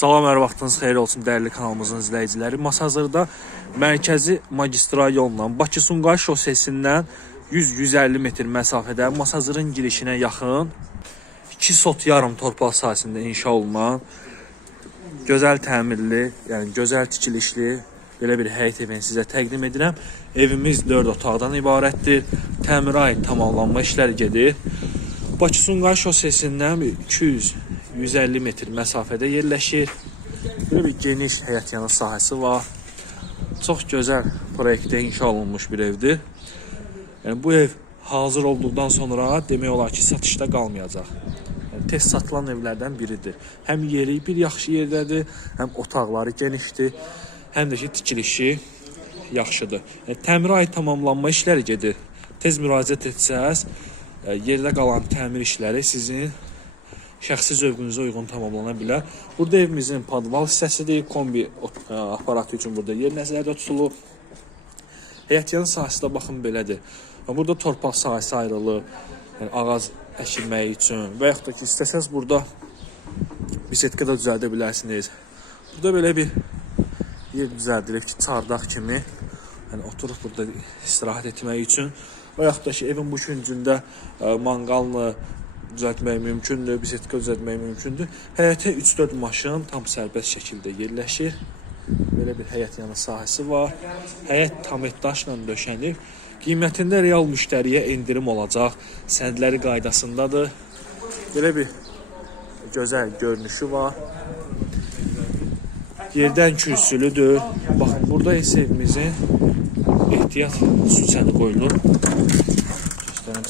Salam, hər vaxtınız xeyir olsun dəyərli kanalımızın izləyiciləri. Masazırda mərkəzi magistral yolla Bakı-Sumqayıt şosesindən 100-150 metr məsafədə Masazırın girişinə yaxın 2 sot yarım torpaq sahəsində inşa olunan gözəl təmirli, yəni gözəl tikilişli belə bir həyət evini sizə təqdim edirəm. Evimiz 4 otaqdan ibarətdir. Təmirə aid tamamlanma işləri gedir. Bakı-Sumqayıt şosesindən 200-150 metr məsafədə yerləşir. Belə bir geniş həyət yanı sahəsi var. Çox gözəl proyektdə inşa olunmuş bir evdir. Yəni bu ev hazır olduqdan sonra demək olar ki, satışda qalmayacaq. Yəni tez satılan evlərdən biridir. Həm yeri bir yaxşı yerdədir, həm otaqları genişdir, həm də ki tikilişi yaxşıdır. Yəni təmirə aid tamamlanma işləri gedir. Tez müraciət etsəz, e, yerdə qalan təmir işləri sizin şəxsi zövqünüzə uyğun tamamlana bilər. Burada evimizin podval hissəsidir. Kombi ə, aparatı üçün burada yer nəzərdə tutulub. Həyət yanı sahəsi də baxın belədir. Burada torpaq sahəsi ayrılıb. Yəni ağac əkilməyi üçün və yaxud da ki, istəsəz burada bisetka da düzəldə bilərsiniz. Burada belə bir yer düzəldilib ki, çardaq kimi. Yəni oturub burada istirahət etmək üçün və yaxud da ki, evin bu küncündə ə, manqalını düzəltmək mümkündür, bisetka düzəltmək mümkündür. Həyətə 3-4 maşın tam sərbəst şəkildə yerləşir. Belə bir həyət yanı sahəsi var. Həyət tam daşla döşənib. Qiymətində real müştəriyə endirim olacaq. Sənədləri qaydasındadır. Belə bir gözəl görünüşü var. Yerdən kürsülüdür. Baxın, burada isə evimizin ehtiyat süçəni qoyulur.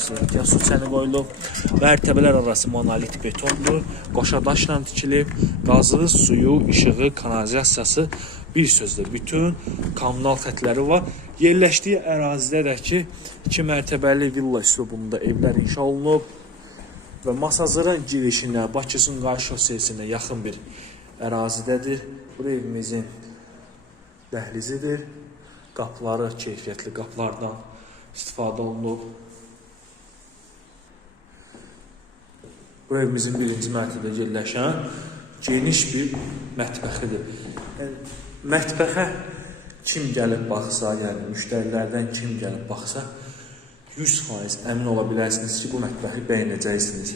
Sizə ehtiyat süçəni qoyulub. Arası monolit betondur. Qoşa daşla tikilib. Qazı, suyu, işığı, kanalizasiyası bir sözlə bütün kommunal xətləri var. Yerləşdiyi ərazidə də ki, 2 mərtəbəli villa üslubunda evlər inşa olunub və Masazırın girişinə, Bakı-Sumqayıt şosesinə yaxın bir ərazidədir. Bura evimizin dəhlizidir. Qapıları keyfiyyətli qapılardan istifadə olunub. Bu evimizin birinci mərtəbədə yerləşən geniş bir mətbəxidir. Yəni, mətbəxə kim gəlib baxsa, yəni müştərilərdən kim gəlib baxsa, 100% əmin ola bilərsiniz ki, bu mətbəxi bəyənəcəksiniz.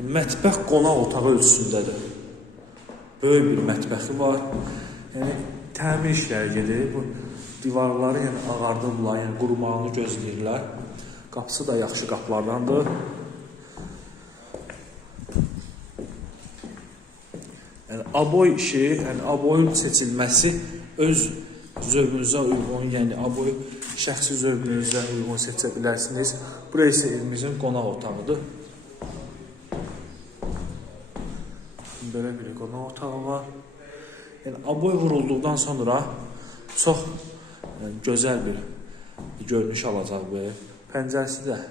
Yəni, mətbəx qonaq otağı ölçüsündədir. Böyük bir mətbəxi var. Yəni təmir işləri gedir. Bu divarları yəni ağardıblar, yəni qurumağını gözləyirlər. Qapısı da yaxşı qapılardandır. Yəni aboy işi, yəni aboyun seçilməsi öz zövqünüzə uyğun, yəni aboy şəxsi zövqünüzə uyğun seçə bilərsiniz. Bura isə evimizin qonaq otağıdır. Belə bir qonaq otağı var. Yəni aboy vurulduqdan sonra çox yəni, gözəl bir görünüş alacaq bu ev. Pəncərəsi də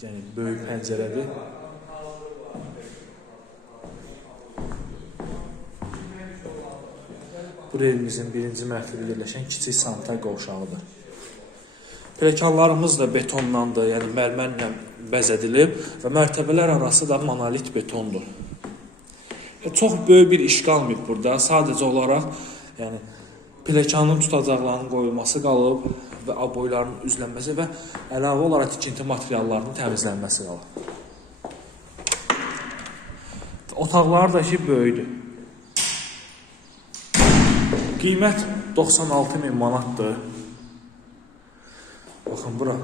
yəni böyük pəncərədir. Bu evimizin birinci mərtəbədə yerləşən kiçik sanitar qovşağıdır. Pilləkənlərimiz də betondandır, yəni mərmərlə bəzədilib və mərtəbələr arası da monolit betondur. E, çox böyük bir iş qalmayıb burada. Sadəcə olaraq yəni pilləkənin tutacaqlarının qoyulması qalıb və aboyların üzlənməsi və əlavə olaraq tikinti materiallarının təmizlənməsi qalıb. Otaqları da ki böyükdür. Qiymət 96 min manatdır. Baxın bura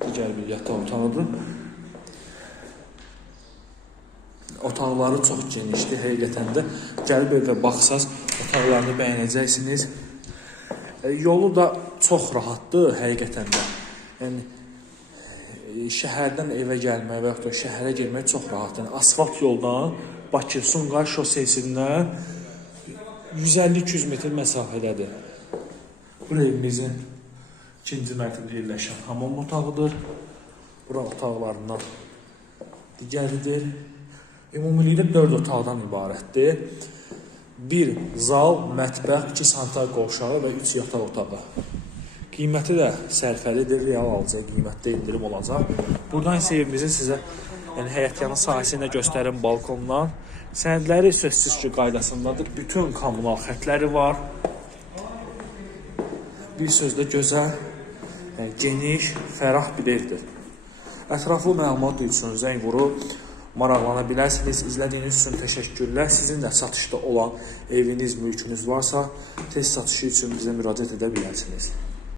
digər bir yataq otağıdır. Otaqları çox genişdir həqiqətən də. Gəlib evə baxsaz otaqlarını bəyənəcəksiniz. E, Yolu da çox rahatdır həqiqətən də. Yəni e, şəhərdən evə gəlmək və yaxud da şəhərə girmək çox rahatdır. Yəni, asfalt yoldan Bakı Sumqayıt şosesindən 150-200 metr məsafədədir. Bura evimizin ikinci mərtəbədə yerləşən hamam otağıdır. Bura otaqlarından digəridir. Ümumilikdə 4 otaqdan ibarətdir. Bir zal, mətbəx, 2 sanitar qovşağı və 3 yataq otağı. Qiyməti də sərfəlidir, real alacaq qiymətdə endirim olacaq. Buradan isə evimizin sizə Yəni həyətyanı sahəsində göstərim balkondan. Sənədləri sözsüz ki, qaydasındadır. Bütün kommunal xətləri var. Bir sözlə gözəl, geniş, fərah bir evdir. Ətraflı məlumat üçün zəng vurub maraqlana bilərsiniz. İzlədiyiniz üçün təşəkkürlər. Sizin də satışda olan eviniz, mülkünüz varsa, tez satışı üçün bizə müraciət edə bilərsiniz.